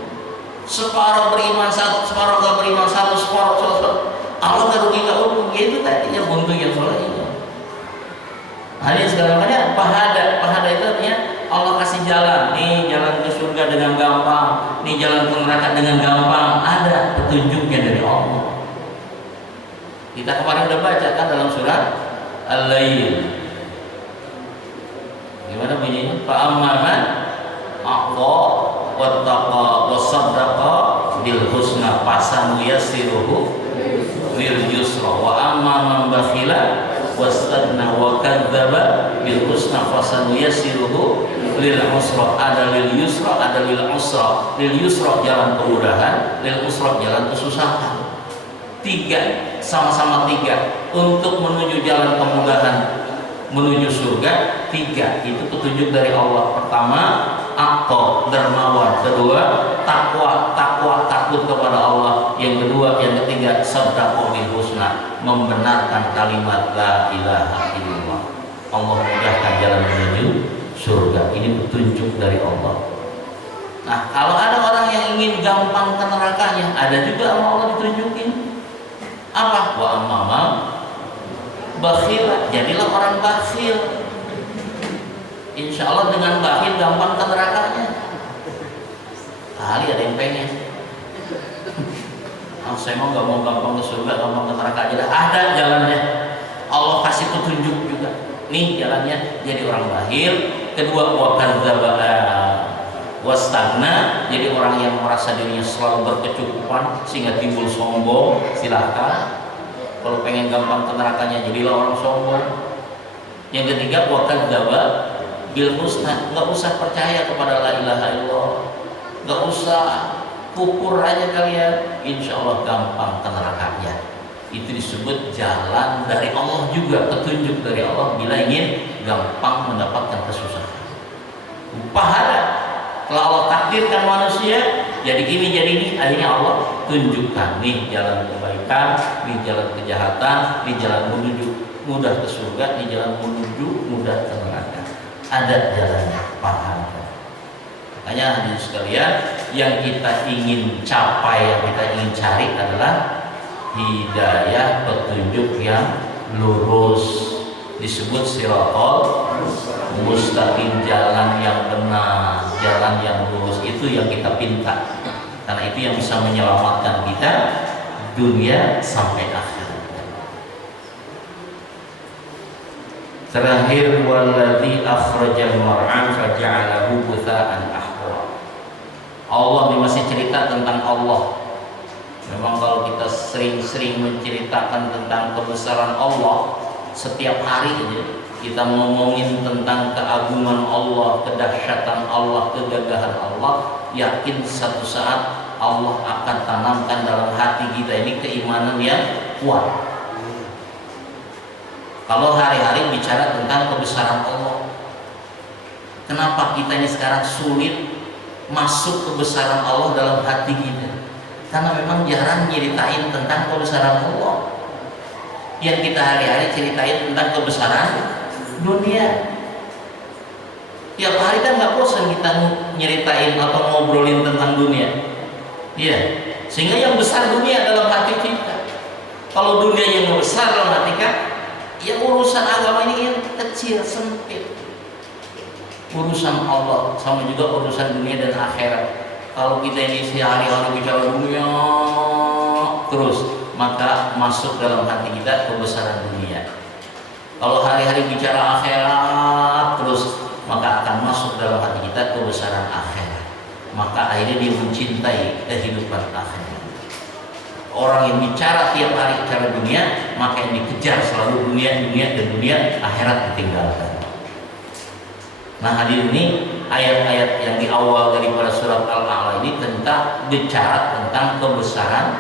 Separuh beriman satu, separuh nggak beriman satu, separuh. Allah nggak rugi, nggak untung. Ya itu tadi yang untung yang soleh itu. Hanya segala macam pahada itu artinya Allah kasih jalan. Nih jalan ke surga dengan gampang, nih jalan ke neraka dengan gampang. Ada petunjuknya dari Allah. Kita kemarin udah baca kan dalam surat Al-Lail. Gimana bunyinya? Fa'amman a'ta wattaqa wasaddaqa bil husna fasanuyassiruhu lil yusra wa amma man bakhila wastagna wa kadzdzaba bil husna fasanuyassiruhu lil usra. Ada lil yusra, ada lil usra. Lil yusra jalan kemudahan, lil usra jalan kesusahan. Tiga, sama-sama tiga untuk menuju jalan kemudahan, menuju surga. Tiga itu petunjuk dari Allah. Pertama, aqqa, dermawan. Kedua, takwa, takut kepada Allah. Yang kedua, yang ketiga, sadaqah bil husna, membenarkan kalimat la ilaha illallah. Allah mudahkan jalan menuju surga. Ini petunjuk dari Allah. Nah, kalau ada orang yang ingin gampang ke nerakanya, ada juga sama Allah ditunjukin. Apa? Wa amma bakhil, jadilah orang bakhil. Insya Allah dengan bakhil gampang ke nerakanya. Kali ada yang pengen. Saya mau nggak mau gampang ke surga, gampang ke neraka aja. Ada jalannya. Allah kasih petunjuk juga. Nih jalannya, jadi orang bakhil. Kedua, wa kadzdzaba wastagna, jadi orang yang merasa dirinya selalu berkecukupan sehingga timbul sombong. Silahkan. Kalau pengen gampang ke nerakanya, jadilah orang sombong. Yang ketiga, wa kadzdzaba bil husna, nggak usah percaya kepada la ilaha illallah, nggak usah, kukur aja kalian, insya Allah gampang ke nerakanya. Itu disebut jalan dari Allah juga, petunjuk dari Allah bila ingin gampang mendapatkan kesusahan. Pahala kalau Allah takdirkan manusia jadi ini jadi ini, akhirnya Allah tunjukkan nih jalan kebaikan, nih jalan kejahatan, nih jalan menuju mudah ke surga, nih jalan menuju mudah ke neraka. Ada jalannya, paham. Makanya hadirin sekalian, yang kita ingin capai, yang kita ingin cari adalah hidayah, petunjuk yang lurus. Disebut siratal mustaqim, jalan yang benar, jalan yang lurus. Itu yang kita pinta, karena itu yang bisa menyelamatkan kita dunia sampai akhir. Terakhir, walladzi akhrajal mar'an faja'alahu butsa'an ahwa. Allah, ini masih cerita tentang Allah. Memang kalau kita sering-sering menceritakan tentang kebesaran Allah, setiap hari ini kita ngomongin tentang keagungan Allah, kedahsyatan Allah, kegagahan Allah, yakin satu saat Allah akan tanamkan dalam hati kita ini keimanan yang kuat. Kalau hari-hari bicara tentang kebesaran Allah, kenapa kita ini sekarang sulit masuk kebesaran Allah dalam hati kita? Karena memang jarang nyeritain tentang kebesaran Allah. Yang kita hari-hari ceritain tentang kebesaran dunia. Tiap hari kan nggak bosan kita nyeritain atau ngobrolin tentang dunia. Iya, sehingga yang besar dunia dalam hati kita. Kalau dunia yang besar dalam hati kita, ya urusan agama ini yang kecil, sempit. Urusan Allah sama juga urusan dunia dan akhirat. Kalau kita ini sehari-hari bicara dunia terus, maka masuk dalam hati kita kebesaran dunia. Kalau hari-hari bicara akhirat terus, maka akan masuk dalam hati kita kebesaran akhirat. Maka akhirnya dia mencintai kehidupan akhirat. Orang yang bicara tiap hari bicara dunia, maka yang dikejar selalu dunia dan dunia, akhirat ditinggalkan. Nah, hadirin, ini ayat-ayat yang di awal daripada surat Al-A'la ini tentang bicara tentang kebesaran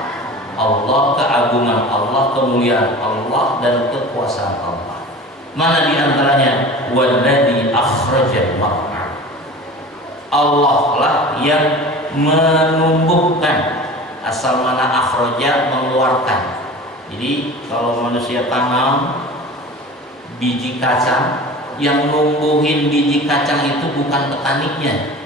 Allah, keagungan Allah, kemuliaan Allah, dan kekuasaan Allah. Mana di antaranya? Walladzi akhrajal mar'a. Allah lah yang menumbuhkan. Asal mana akhraja, mengeluarkan. Jadi kalau manusia tanam biji kacang, yang numbuhin biji kacang itu bukan petaninya,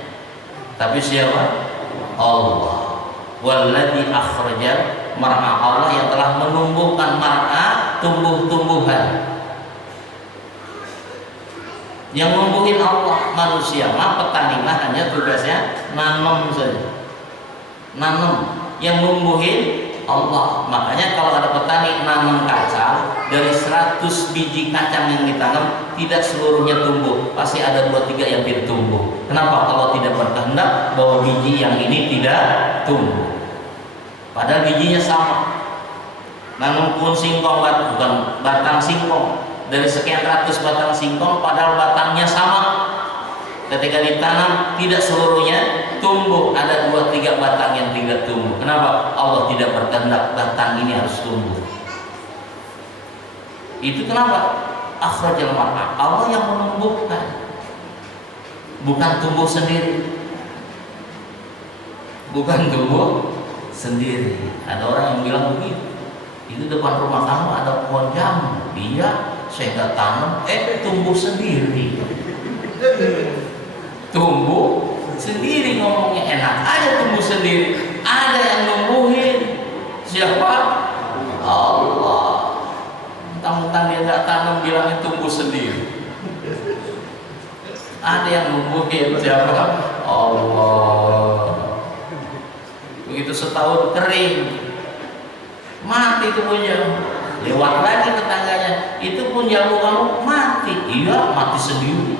tapi siapa? Allah. Walladzi akhrajal mar'a, Allah yang telah menumbuhkan mar'a, tumbuh-tumbuhan. Yang numbuhin Allah, manusia mah petani mah hanya tugasnya nanam saja. Nanam. Yang numbuhin Allah. Makanya kalau ada petani nanam kacang, dari 100 biji kacang yang ditanam, tidak seluruhnya tumbuh, pasti ada 2-3 yang tidak tumbuh. Kenapa? Allah tidak berkehendak bahwa biji yang ini tidak tumbuh, padahal bijinya sama. Nanam pohon singkong, bukan batang singkong, dari sekian ratus batang singkong, padahal batangnya sama. Ketika ditanam tidak seluruhnya tumbuh, ada 2-3 batang yang tidak tumbuh. Kenapa? Allah tidak berkehendak batang ini harus tumbuh. Itu kenapa? Akhrajal mar'a, Allah yang menumbuhkan, bukan tumbuh sendiri. Bukan tumbuh sendiri. Ada orang yang bilang begitu, itu depan rumah kamu ada pohon jambu. Iya, saya nggak tanam, tumbuh sendiri. Tumbuh sendiri, ngomongnya enak aja, tumbuh sendiri. Ada yang numbuhin. Siapa? Allah. Mentang-mentang dia nggak tanam, bilangnya tumbuh sendiri. Ada yang numbuhin. Siapa? Allah. Begitu setahun kering, mati itu pun jamu. Lewat lagi tetangganya, itu pun jamu kamu mati. Iya, mati sendiri.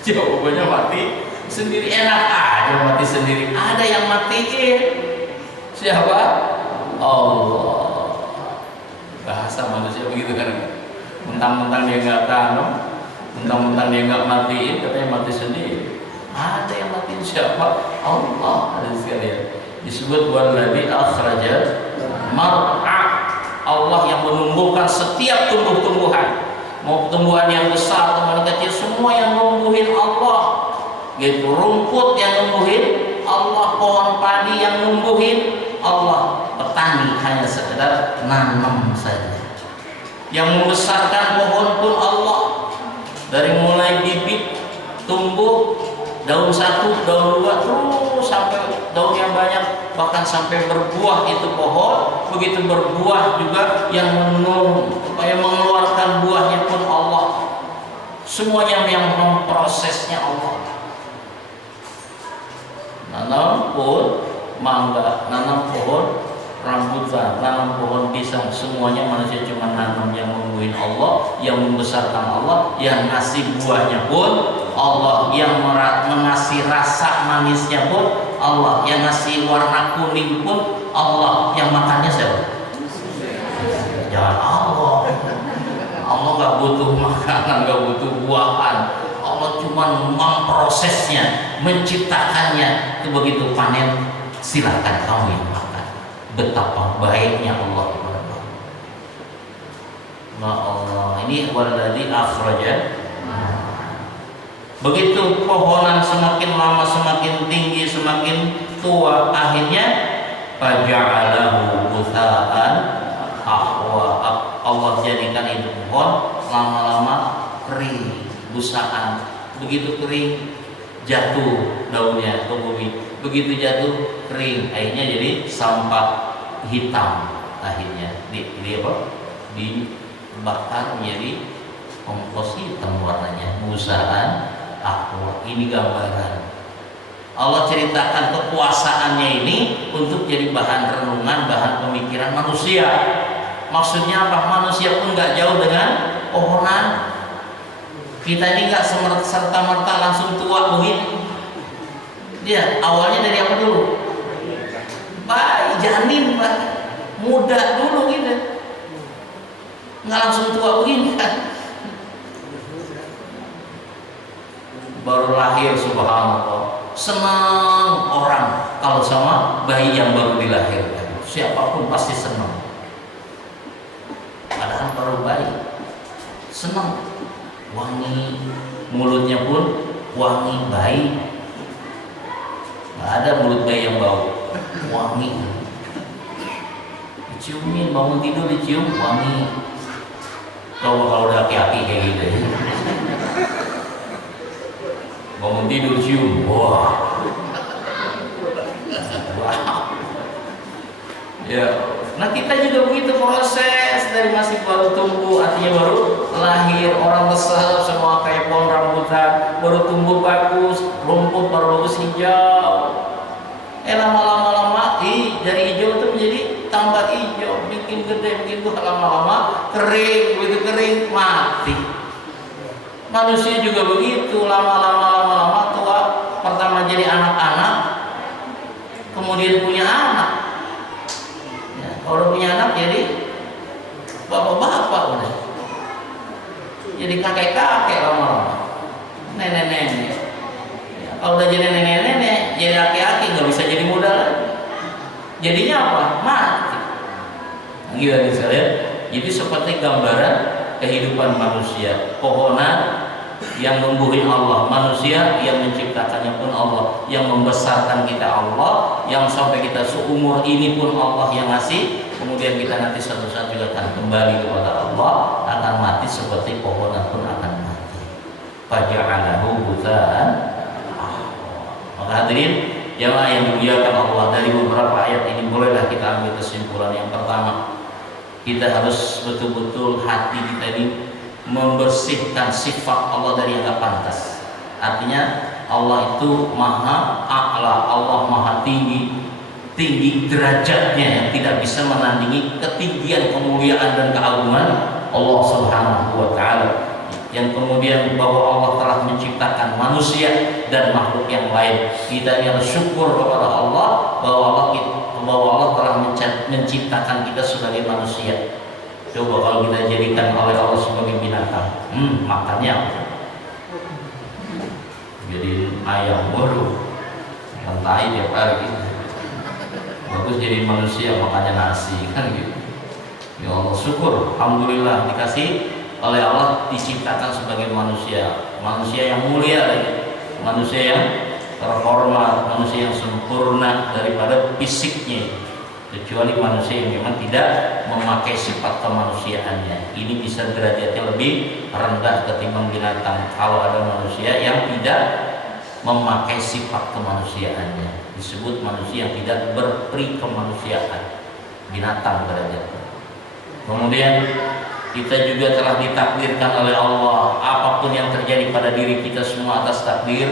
Jawabannya mati sendiri. Enak aja mati sendiri. Ada yang matiin. Siapa? Allah. Bahasa manusia begitu kan. Mentang-mentang dia nggak tanam, mentang-mentang dia nggak matiin, katanya mati sendiri. Ada yang matiin. Siapa? Allah. Ada sekalian. Disebut waladzi akhrajal mar'a. Allah yang menumbuhkan setiap tumbuh-tumbuhan, mau tumbuhan yang besar, tumbuhan kecil, semua yang numbuhin Allah. Gitu, rumput yang numbuhin Allah, pohon padi yang numbuhin Allah. Petani hanya sekedar nanam saja. Yang membesarkan pohon pun Allah. Dari mulai bibit, tumbuh, daun satu, daun dua, terus sampai daun yang banyak, bahkan sampai berbuah itu pohon. Begitu berbuah juga yang supaya mengeluarkan buahnya pun Allah. Semuanya yang memprosesnya Allah. Nanam pohon mangga, nanam pohon rambutan, nanam pohon pisang, semuanya manusia cuma nanam. Yang membuahin Allah, yang membesarkan Allah, yang ngasih buahnya pun Allah, yang mengasih rasa manisnya pun Allah, yang ngasih warna kuning pun Allah, yang makannya siapa? Jangan Allah. Allah nggak butuh makanan, nggak butuh buahan. Allah cuma memprosesnya, menciptakannya. Itu begitu panen, silakan kamu yang makan. Betapa baiknya Allah kepada kamu. Nah Allah, ini waladzi akhraja. Begitu pohonan semakin lama semakin tinggi, semakin tua, akhirnya faja'alahu ghutha'an ahwa. Allah jadikan itu pohon lama-lama kering, busaan. Begitu kering, jatuh daunnya ke bumi. Begitu jatuh, kering, akhirnya jadi sampah hitam. Akhirnya dibakar menjadi kompos hitam warnanya, busaan ahwa. Ini gambaran. Allah ceritakan kekuasaannya ini untuk jadi bahan renungan, bahan pemikiran manusia. Maksudnya apa? Manusia pun nggak jauh dengan pohonan. Kita ini nggak serta-merta langsung tua begini. Dia awalnya dari apa dulu? Bayi, janin, muda dulu gitu. Nggak langsung tua begini kan? Baru lahir, subhanallah. Senang orang kalau sama bayi yang baru dilahirkan. Siapapun pasti senang. Padahal baru bayi, senang, wangi, mulutnya pun wangi bayi. Nggak ada mulut bayi yang bau, wangi. Diciumin, bangun tidur dicium, wangi. Kalau udah aki-aki kayak gitu ya. Bangun tidur cium, wah. Ya, nah kita juga begitu proses dari masih baru tumbuh, artinya baru lahir, orang besar semua kayak pohon rambutan, baru tumbuh bagus, rumput baru bagus hijau. Lama-lama, dari hijau itu menjadi tambah hijau, bikin gede, bikin tuh lama-lama kering, begitu kering mati. Manusia juga begitu, lama-lama tua, pertama jadi anak-anak, kemudian punya anak. Ya, kalau punya anak jadi bapak-bapak udah, jadi kakek-kakek lama-lama, nenek-nenek. Ya, kalau udah jadi nenek-nenek, jadi aki-aki nggak bisa jadi muda lagi. Jadinya apa? Mati. Gila nih sekalian. Jadi seperti gambaran kehidupan manusia, pohonan yang numbuhin Allah, manusia yang menciptakan menciptakannya pun Allah, yang membesarkan kita Allah, yang sampai kita seumur ini pun Allah yang ngasih. Kemudian kita nanti suatu saat juga akan kembali kepada Allah, akan mati seperti pohonan pun akan mati. Faja'alahu butaan. Maka hadirin jamaah yang dimuliakan Allah, dari beberapa ayat ini bolehlah kita ambil kesimpulan. Yang pertama, kita harus betul-betul hati kita ini membersihkan sifat Allah dari yang gak pantas. Artinya Allah itu maha a'la, Allah maha tinggi derajatnya yang tidak bisa menandingi ketinggian, kemuliaan dan keagungan Allah Subhanahu wa taala. Yang kemudian bahwa Allah telah menciptakan manusia dan makhluk yang lain. Kita harus syukur kepada Allah bahwa Allah telah menciptakan kita sebagai manusia. Coba kalau kita jadikan oleh Allah sebagai binatang, makannya apa? Jadi ayam, waduh, lantai tiap hari gitu. Bagus jadi manusia makannya nasi kan gitu. Ya Allah syukur, alhamdulillah dikasih oleh Allah diciptakan sebagai manusia yang mulia lagi, manusia yang terhormat, manusia yang sempurna daripada fisiknya. Kecuali manusia yang memang tidak memakai sifat kemanusiaannya, ini bisa derajatnya lebih rendah ketimbang binatang. Kalau ada manusia yang tidak memakai sifat kemanusiaannya, disebut manusia yang tidak berperi kemanusiaan, binatang derajatnya. Kemudian kita juga telah ditakdirkan oleh Allah, apapun yang terjadi pada diri kita semua atas takdir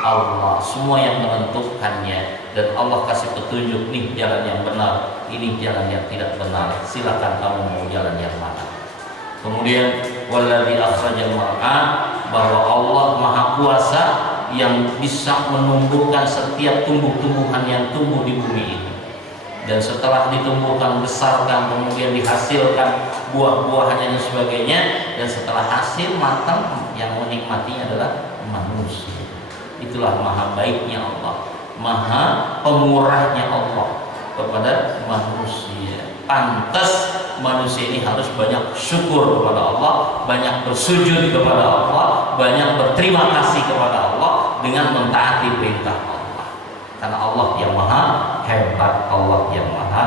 Allah, semua yang menentukannya. Dan Allah kasih petunjuk, nih jalan yang benar, ini jalan yang tidak benar, silakan kamu mau jalan yang mana. Kemudian walladzi akhrajal mar'a, bahwa Allah maha kuasa yang bisa menumbuhkan setiap tumbuh-tumbuhan yang tumbuh di bumi ini. Dan setelah ditumbuhkan, besarkan, kemudian dihasilkan buah-buahannya dan sebagainya, dan setelah hasil matang, yang menikmatinya adalah manusia. Itulah maha baiknya Allah, maha pemurahnya Allah kepada manusia. Pantas manusia ini harus banyak syukur kepada Allah, banyak bersujud kepada Allah, banyak berterima kasih kepada Allah dengan mentaati perintah Allah. Karena Allah yang maha hebat, Allah yang maha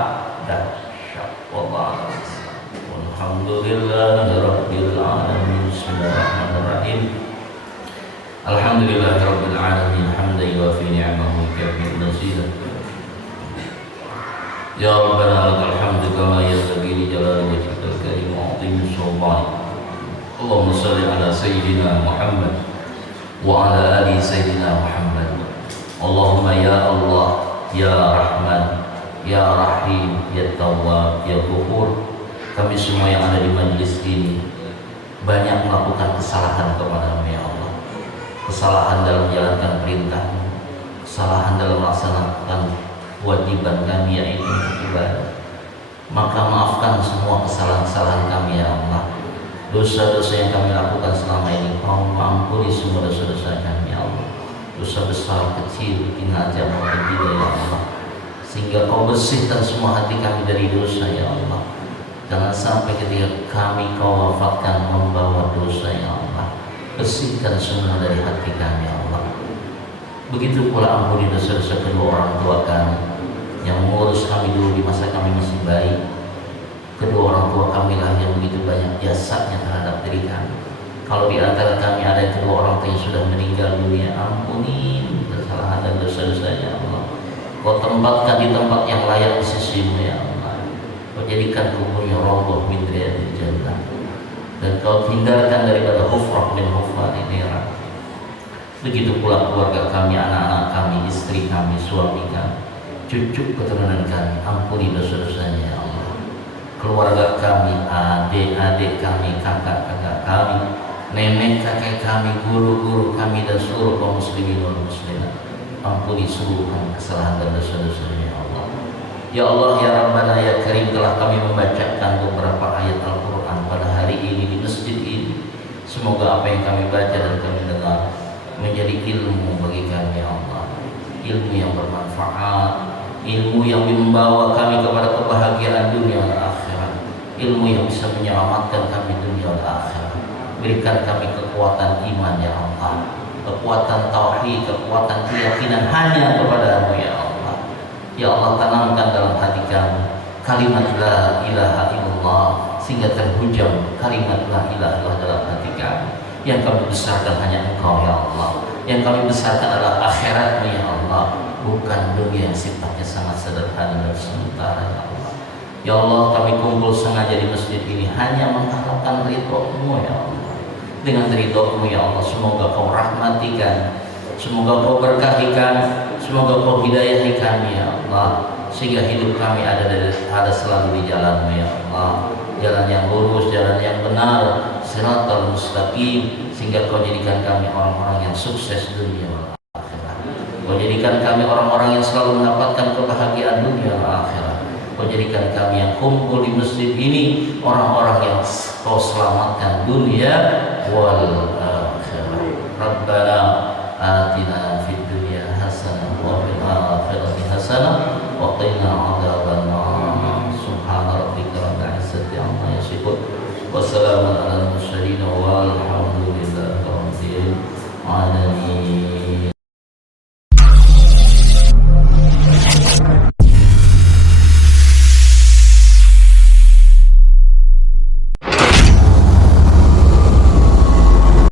dahsyat. Wallahu alhamdulillahirabbil alamin. Bismillahirrahmanirrahim. Alhamdulillahirabbil alamin, hamdan yuwafi ni'amahu wa yukafi mazidah. Ya Rabbana lakal hamdu kama yanbaghi li jalali wajhikal karim wa 'azimi sultanik. Allahumma shalli ala sayyidina Muhammad wa ala ali sayyidina Muhammad. Allahumma ya Allah, ya Rahman, ya Rahim, ya Tawwab, ya Ghafur. Kami semua yang ada di majelis ini banyak melakukan kesalahan kepada-Mu ya Allah. Kesalahan dalam menjalankan perintah-Mu, kesalahan dalam melaksanakan kewajiban kami yaitu ibadah. Maka maafkan semua kesalahan-kesalahan kami ya Allah. Dosa-dosa yang kami lakukan selama ini, ampuni semua dosa-dosa kami ya Allah. Dosa besar, kecil, tinggal maupun tidak ya Allah. Sehingga Kau bersihkan semua hati kami dari dosa ya Allah. Jangan sampai ketika kami Kau wafatkan membawa dosa ya Allah. Bersihkan semua dari hati kami ya Allah. Begitu pula ampuni dosa-dosa kedua orang tua kami yang mengurus kami dulu di masa kami masih bayi. Kedua orang tua kami lah yang begitu banyak jasanya terhadap diri kami. Kalau di antara kami ada kedua orang tua yang sudah meninggal dunia, ampuni kesalahan dan dosa-dosanya Allah. Kau tempatkan di tempat yang layak di sisi-Mu ya Allah. Kau jadikan kuburnya rawdah min riyadil jannah, dan Kau hindarkan daripada hufrah min hufratin nar. Begitu pula keluarga kami, anak-anak kami, istri kami, suami kami, cucu keturunan kami, ampuni dosa-dosanya ya Allah. Keluarga kami, adik-adik kami, kakak-kakak kami, nenek kakek kami, guru-guru kami, dan seluruh kaum muslimin dan muslimat, ampuni seluruh kesalahan dan dosa-dosanya ya Allah. Ya Allah, ya Rabbana, ya Karim, telah kami membacakan beberapa ayat Al-Quran pada hari ini di masjid ini. Semoga apa yang kami baca dan kami dengar menjadi ilmu bagi kami ya Allah, ilmu yang bermanfaat, ilmu yang membawa kami kepada kebahagiaan dunia dan akhirat, ilmu yang bisa menyelamatkan kami dunia dan akhirat. Berikan kami kekuatan iman ya Allah. kekuatan tauhid, kekuatan keyakinan hanya kepada-Mu ya Allah. Ya Allah, tanamkan dalam hati kami kalimat la ilaha illallah sehingga terhujam kalimat la ilaha illallah dalam hati kami. Yang kami besarkan hanya Engkau ya Allah. Yang kami besarkan adalah akhirat-Mu ya Allah, bukan dunia yang sifatnya sangat sederhana dan sementara ya Allah. Ya Allah, kami kumpul sengaja di masjid ini hanya mengharapkan ridho-Mu ya Allah. Dengan ridho-Mu ya Allah, semoga Kau rahmatikan, semoga Kau berkahikan, semoga Kau hidayahi kami ya Allah, sehingga hidup kami ada selalu di jalan-Mu ya Allah, jalan yang lurus, jalan yang benar, siratal mustaqim, sehingga Kau jadikan kami orang-orang yang sukses dunia dan akhirat. Kau jadikan kami orang-orang yang selalu mendapatkan kebahagiaan dunia dan akhirat. Kau jadikan kami yang kumpul di masjid ini orang-orang yang Kau selamatkan dunia wal akhirat. Rabbana atina fid dunya hasanah wa fil akhirati hasanah wa qina